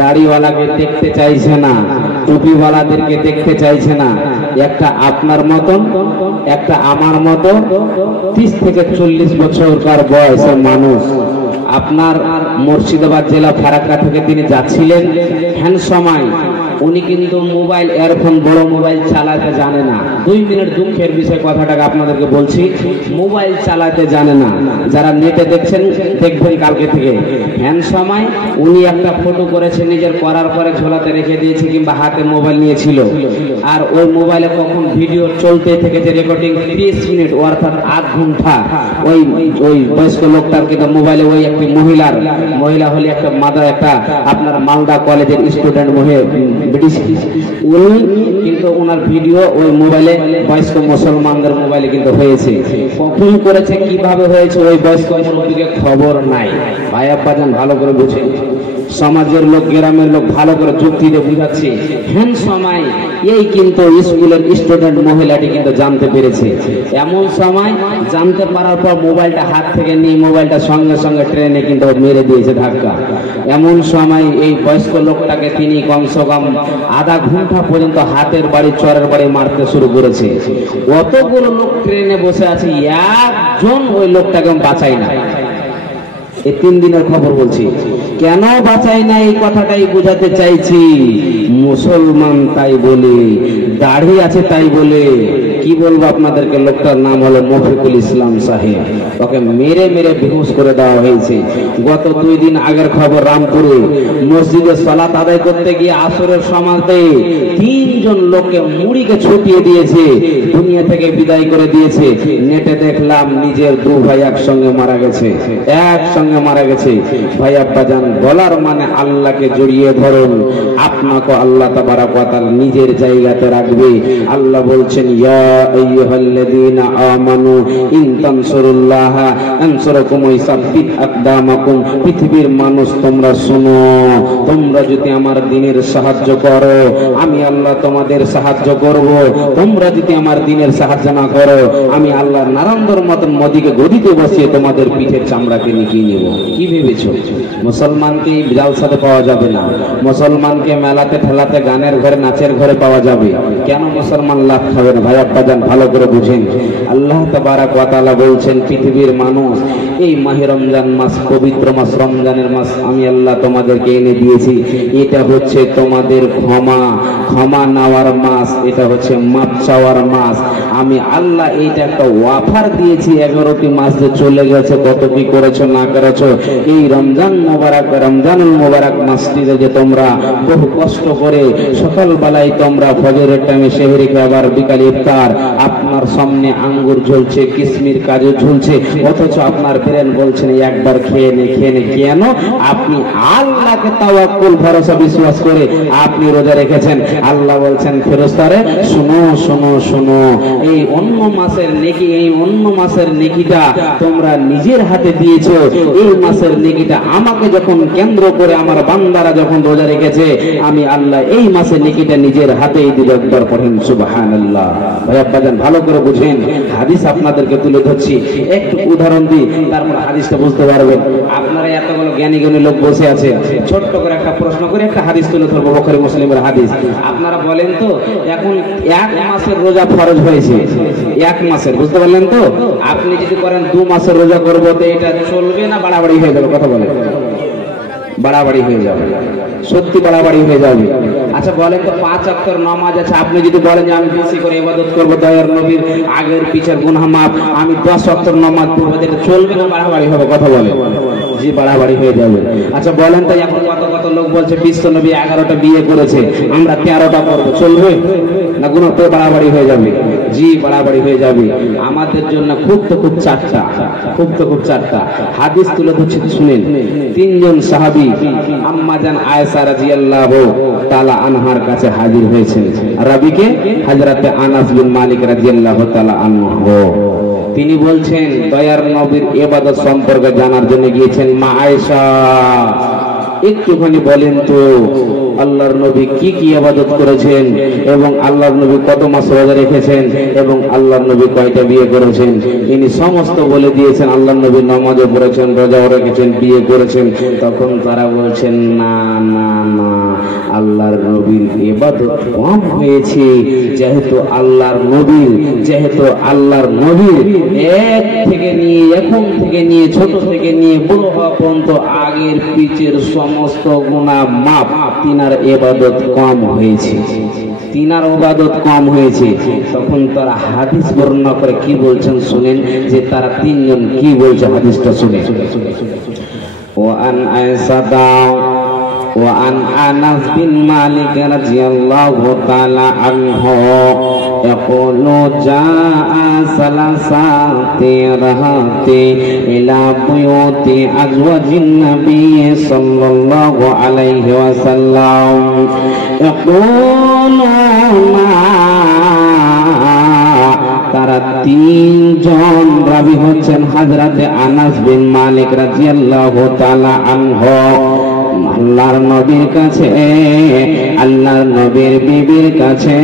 দাড়িওয়ালাকে দেখতে চাইছে না, টুপিওয়ালাদেরকে দেখতে চাইছে না। একটা আপনার মতন, একটা আমার মতো 30 থেকে 40 বছরকার বয়সের মানুষ আপনার মুর্শিদাবাদ জেলা ফারাক্কা থেকে তিনি যাচ্ছিলেন। হ্যান্ড সময় উনি কিন্তু মোবাইল ইয়ারফোন বড় মোবাইল চালাতে জানে না। 2 মিনিট দুঃখের বিষয় কথাটাকে আপনাদেরকে বলছি, মোবাইল চালাতে জানে না। যারা নেটে দেখছেন দেখবেন কালকে থেকে। হ্যান্ড সময় উনি একটা ফটো করেছে, নিজের করার পরে ঝোলাতে রেখে দিয়েছে কিংবা হাতে মোবাইল নিয়েছিল। আর ওই মোবাইলে কখন ভিডিও চলতে থেকেছে রেকর্ডিং 30 মিনিট অর্থাৎ 8 ঘন্টা। ওই বয়স্ক লোকটার কিন্তু মোবাইলে ওই একটি মহিলা হলে একটা একটা আপনার মালদা কলেজের স্টুডেন্ট ব্রিটিশ, উনি কিন্তু ওনার ভিডিও ওই মোবাইলে বয়স্ক মুসলমানদের মোবাইলে কিন্তু হয়েছে। কখন করেছে, কিভাবে হয়েছে, ওই বয়স্ক মুরব্বীকে খবর নাই। ভাই আব্বাজান ভালো করে বুঝেন, সমাজের লোক গ্রামের লোক ভালো করে যুক্তি দিয়ে বুঝাচ্ছে। হ্যান সময় এই কিন্তু স্কুলের স্টুডেন্ট মহিলাটি কিন্তু জানতে পেরেছে। এমন সময় জানতে পারার পর মোবাইলটা হাত থেকে নিয়ে মোবাইলটা সঙ্গে সঙ্গে ট্রেনে কিন্তু মেরে দিয়েছে ধাক্কা। এমন সময় এই বয়স্ক লোকটাকে তিনি কমসে কম আধা ঘন্টা পর্যন্ত হাতের বাড়ি চরের বাড়ি মারতে শুরু করেছে। অতগুলো লোক ট্রেনে বসে আছে, একজন ওই লোকটাকে বাঁচাই না। এই 3 দিনের খবর বলছি, কেন বাঁচাই না এই কথাটাই বোঝাতে চাইছি। মুসলমান তাই বলে, দাড়ি আছে তাই বলে, কি বলবো আপনাদেরকে, লোকটার নাম হলো মফিকুল ইসলাম সাহেব। ওকে মেরে মেরে বেহুশ করে দেওয়া হয়েছে। গত 2 দিন আগের খবর, রামপুরে মসজিদে সালাত আদায় করতে গিয়ে আসরের সমাজে 3 জন লোককে মুড়িকে ছুটিয়ে দিয়েছে, দুনিয়া থেকে বিদায় করে দিয়েছে। নেটে দেখলাম নিজের 2 ভাই একসঙ্গে মারা গেছে, একসঙ্গে মারা গেছে। ভাই আব্বাজান বলার মানে আল্লাহকে জড়িয়ে ধরুন, আপনাকে আল্লাহ তাবারাক ওয়া তাআলা নিজের জায়গাতে রাখবে। আল্লাহ বলছেন, ইয়া আইয়ুহাল্লাযীনা আমানু ইন তানসুরুল্লাহা আনসুরকুম ওয়া ইসাব্বিত আকদামাকুম। পৃথিবীর মানুষ তোমরা শোনো, তোমরা যদি আমার দ্বীনের সাহায্য করো আমি আল্লাহ তোমাদের সাহায্য করব। তোমরা যদি আমার দ্বীনের সাহায্য না করো আমি আল্লাহ নারান্দর মতন নদীকে গদিতে বসিয়ে তোমাদের পিঠের চামড়াকে নিকিয়ে নেব। কি ভেবেছো মুসলমানকে জালসাতে পাওয়া যাবে না, মুসলমানকে মেলাতে ঠেলাতে গানের ঘরে নাচের ঘরে পাওয়া যাবে? কেন মুসলমান লাভ খাবে না? ভাই আব্বাজান ভালো করে বুঝেন। আল্লাহ তাবারাক ওয়া তাআলা বলছেন, পৃথিবীর মানুষ এই মাহে রমজান মাস, পবিত্র মাস, রমজানের মাস আমি আল্লাহ তোমাদেরকে এনে দিয়েছি। এটা হচ্ছে তোমাদের ক্ষমা নেওয়ার মাস, এটা হচ্ছে মাপ চাওয়ার মাস। আমি আল্লাহ এইটা একটা ওয়াফার দিয়েছি। 11টি মাস যে চলে গেছে, কত কি করেছো না করেছো, এই রমজান মোবারক, রমজানুল মোবারক মাসটিতে যে তোমরা বহু কষ্ট করে সকালবেলায় তোমরা ফজরের টাইমে সেহরি খেয়ে আবার বিকালে ইফতার, আপনার সামনে আঙ্গুর ঝুলছে, কিশমির কাজু ঝুলছে, অথচ আপনার ব্রেন বলছেন একবার খেয়ে নে। কেন? আপনি আল্লাহকে তাওয়াক্কুল ভরসা বিশ্বাস করে আপনি রোজা রেখেছেন। আল্লাহ বলছেন ফেরেশতারে, শুনো শুনো শুনো, এই অন্য মাসের নেকি, এই অন্য মাসের নেকিটা তোমরা নিজের হাতে দিয়েছো। এই মাসের নেকিটা আমাকে যখন কেন্দ্র করে আমার বান্দারা যখন রোজা রেখেছে, আমি আল্লাহ এই মাসের নেকিটা নিজের হাতেই দিব। একবার পড়েন সুবহানাল্লাহ। ভাই আব্বাজান ভালো করে বুঝেন, হাদিস আপনাদেরকে তুলে ধরছি, একটু উদাহরণ দিই, তারপর হাদিসটা বুঝতে পারবেন। আপনারা এতগুলো জ্ঞানী জ্ঞানী লোক বসে আছে, ছোট্ট করে একটা প্রশ্ন করে একটা হাদিস তুলে ধরবো, বুখারী মুসলিমের হাদিস। আপনারা বলেন তো, এখন 1 মাসের রোজা ফরজ হয়েছে, 1 মাসের, বুঝতে পারলেন তো? আপনি যদি করেন 2 মাসের রোজা করবো, তো এটা চলবে না বাড়াবাড়ি হয়ে যাবে? কথা বলেন, বাড়াবাড়ি হয়ে যাবে, সত্যি বাড়াবাড়ি হয়ে যাবে। আচ্ছা বলেন তো, 5 ওয়াক্তের নামাজ আছে, আপনি যদি বলেন যে আমি বেশি করে ইবাদত করবো, দয়ার নবীর আগের পিছের গুনাহ মাফ, আমি 10 ওয়াক্তের নামাজ পড়বো, এটা চলবে না বাড়াবাড়ি হবে? কথা বলেন, জি বাড়াবাড়ি হয়ে যাবে। আচ্ছা বলেন তো, এখন কত লোক বলছে বিশ্ব নবী 11টা বিয়ে করেছে, আমরা 13টা করবো, চলবে না? গুনাহ তো বাড়াবাড়ি হয়ে যাবে, জি বাড়াবাড়ি হয়ে যাবে। আমাদের জন্য খুব 4টা হাদিস তুলে ধরছি, শুনেন। 3 জন সাহাবী আম্মা জান আয়েশা রাদিয়াল্লাহু তাআলা আনহার কাছে হাজির হয়েছেন। রাবিকে হযরতে আনাস বিন মালিক রাদিয়াল্লাহু তাআলা আনহু, তিনি বলছেন দয়ার নবীর ইবাদত সম্পর্কে জানার জন্য গিয়েছেন। মা আয়েশা একটুখানি বলেন তো আল্লাহর নবী কি কি ইবাদত করেছেন, এবং আল্লাহর নবী কত মাস রোজা রেখেছেন, এবং আল্লাহর নবী কয়টা বিয়ে করেছেন। ইনি সমস্ত বলে দিয়েছেন। আল্লাহর নবী নামাজও পড়েছেন, রোজাও রেখেছেন, বিয়ে করেছেন। তখন তারা বলছেন না না না, নবীর ইবাদত কম হয়েছে। যেহেতু আল্লাহর নবীর এখন থেকে নিয়ে ছোট থেকে নিয়ে বড় হওয়া পর্যন্ত আগের পিছের সমস্ত গুনাহ মাফ, তিনার ইবাদত কম হয়েছে। তখন তারা হাদিস বর্ণনা করে কি বলছেন শুনেন, যে তারা তিনজন কি বলছে হাদিসটা শুনে। وعن أنس بن مالك رضي الله تعالى عنه يقول جاء ثلاثة رهط إلى بيوت أزواج النبي صلى الله عليه وسلم يقولون তারা তিনজন রাবি হচ্ছেন হযরতে আনাস বিন মালিক রাদিয়াল্লাহু তাআলা আনহু। আল্লাহর নবীর কাছে, আল্লাহর নবীর বিবির কাছে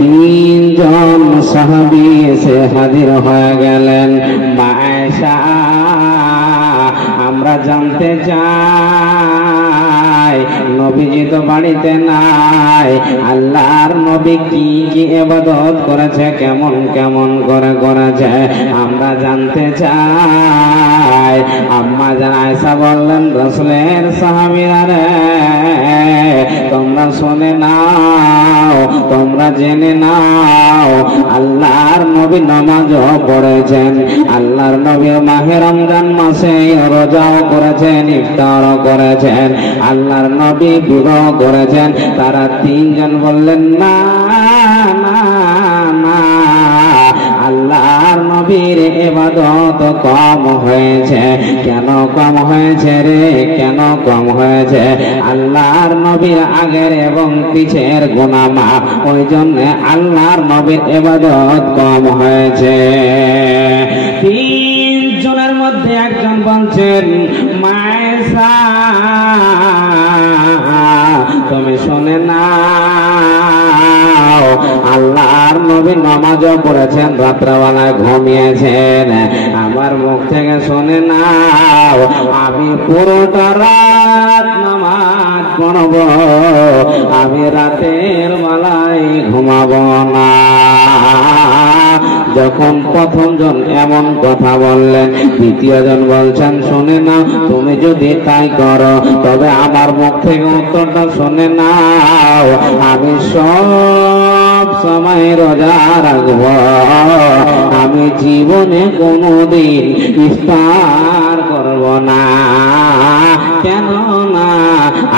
তিনজন সাহাবী এসে হাজির হয়ে গেলেন। মা আয়েশা, আমরা জানতে চাই নবীজি তো বাড়িতে নাই, আল্লাহর নবী কি কি ইবাদত করেছে, কেমন কেমন করে করেছে, আমরা জানতে চাই। আম্মা জান আয়েশা বললেন, রাসূলের সাহাবীরা রে, তোমরা শুনে নাও, তোমরা জেনে নাও, আল্লাহর নবী নামাজও পড়েছেন, আল্লাহর নবী মাহে রমজান মাসে রোজাও করেছেন, ইফতারও করেছেন, আল্লাহর নবী বিবাহ করেছেন। তারা তিনজন বললেন, না না না, আল্লাহর নবীর ইবাদত কম হয়েছে। কেন কম হয়েছে রে, কেন কম হয়েছে? আল্লাহর নবীর আগের এবং পিছের গুনাহ মাফ, ওই জন্য আল্লাহর নবীর ইবাদত কম হয়েছে। তিনজনের মধ্যে একজন বলছেন, মা আয়েশা, তুমি শুনে নাও, আল্লাহর নবী নামাজও পড়েছেন, রাত্রেবেলায় ঘুমিয়েছেন, আমার মুখ থেকে শুনে নাও, আমি পুরোটা রাত নামাজ পড়ব, আমি রাতের বেলায় ঘুমাবো না। যখন প্রথম জন এমন কথা বললেন, দ্বিতীয় জন বলছেন, শুনে না, তুমি যদি তাই করো তবে আমার মুখ থেকে উত্তরটা শুনে নাও, আমি সব সময় রোজা রাখব, আমি জীবনে কোনোদিন ইফতার করব না। কেন না,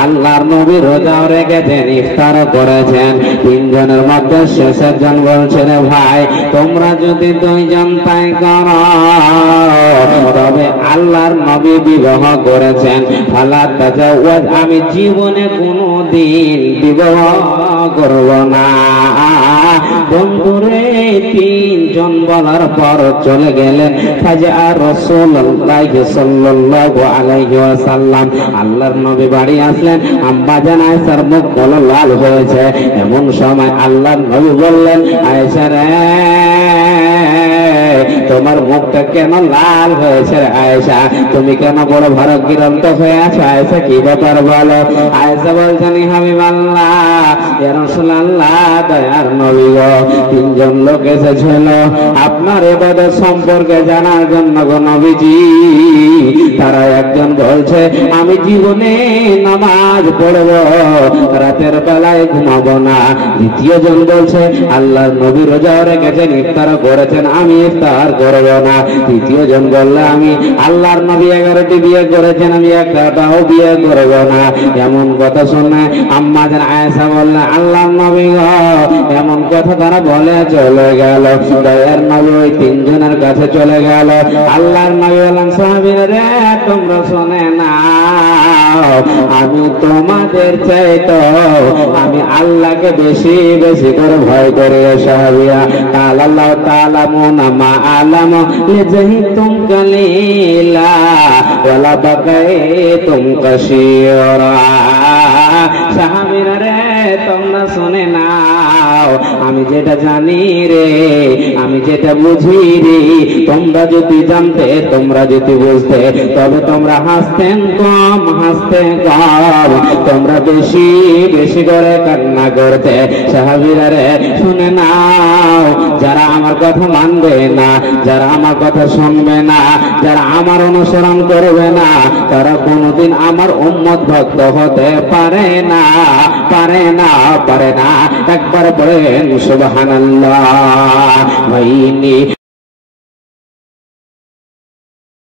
আল্লাহর নবী রোজাও রেখেছেন, ইফতারও করেছেন। তিনজনের মধ্যে শেষের জন বলছেন, ভাই তোমরা যদি দুইজন তাই করো তবে আল্লাহর নবী বিবাহ করেছেন, ফালা তাজাওয়াজ, আমি জীবনে কোনোদিন বিবাহ করব না। বন্ধুরে, তিনজন বলার পর চলে গেলেন। ফাজা রাসূলুল্লাহ সাল্লাল্লাহু আলাইহি ওয়াসাল্লাম, আল্লাহর নবী বাড়ি আসলেন। আম্মা জান আয়েশার মুখ লাল হয়েছে। এমন সময় আল্লাহর নবী বললেন, আয়েশা রে, তোমার মুখটা কেন লাল হয়েছে? আয়েশা, তুমি কেন বড় ভারাক্রান্ত হয়ে আছো? আয়েশা, কি ব্যাপার বলো? আয়েশা বলছেন, হাবিবাল্লাহ, ইয়া রাসূলুল্লাহ, দয়ার নবী গো, তিনজন লোক এসেছিল আপনার ইবাদত সম্পর্কে জানার জন্য গো নবীজি। তারা একজন বলছে, আমি জীবনে নামাজ পড়ব, রাতের বেলায় ঘুমাবো না। দ্বিতীয় জন বলছে, আল্লাহর নবী রোজা রেখেছেন, ইফতার করেছেন, আমি ইফতার করব না। তৃতীয় জন বলল, আমি আল্লাহর নবী 11টি বিয়ে করেছেন, আমি একটাও বিয়ে করব না। এমন কথা শুনে আম্মা জান আয়েশা বললেন, আল্লাহর নবী গো, এমন কথা তারা বলে চলে গেল। দয়ার নবী ওই তিনজনের কাছে চলে গেল। আল্লাহর নবী বললেন, সাহাবীরা রে, তোমরা শুনে নাও, আমি তোমাদের চাইতো আমি আল্লাহকে বেশি বেশি করে ভয় করি। সাহাবীরা, আল্লাহ তাআলা মুনামা আলাম লিজাহিতুম কালিলা ওয়ালা বাকাইতুম কাসীরা। সাহাবীরা রে, তোমরা শুনে নাও, আমি যেটা জানি রে, আমি যেটা এটা বুঝি রে। তোমরা যদি জানতে, তোমরা যদি বুঝতে, তবে তোমরা হাসতেন কম, হাসতেন কম, তোমরা বেশি বেশি করে কান্না করতে। সাহাবীরা রে শুনে নাও, যারা আমার কথা মানবে না, যারা আমার কথা শুনবে না, যারা আমার অনুসরণ করবে না, তারা কোনোদিন আমার উম্মত ভক্ত হতে পারে না, পারে না, পারে না। একবার বলেন সুবহানাল্লাহ।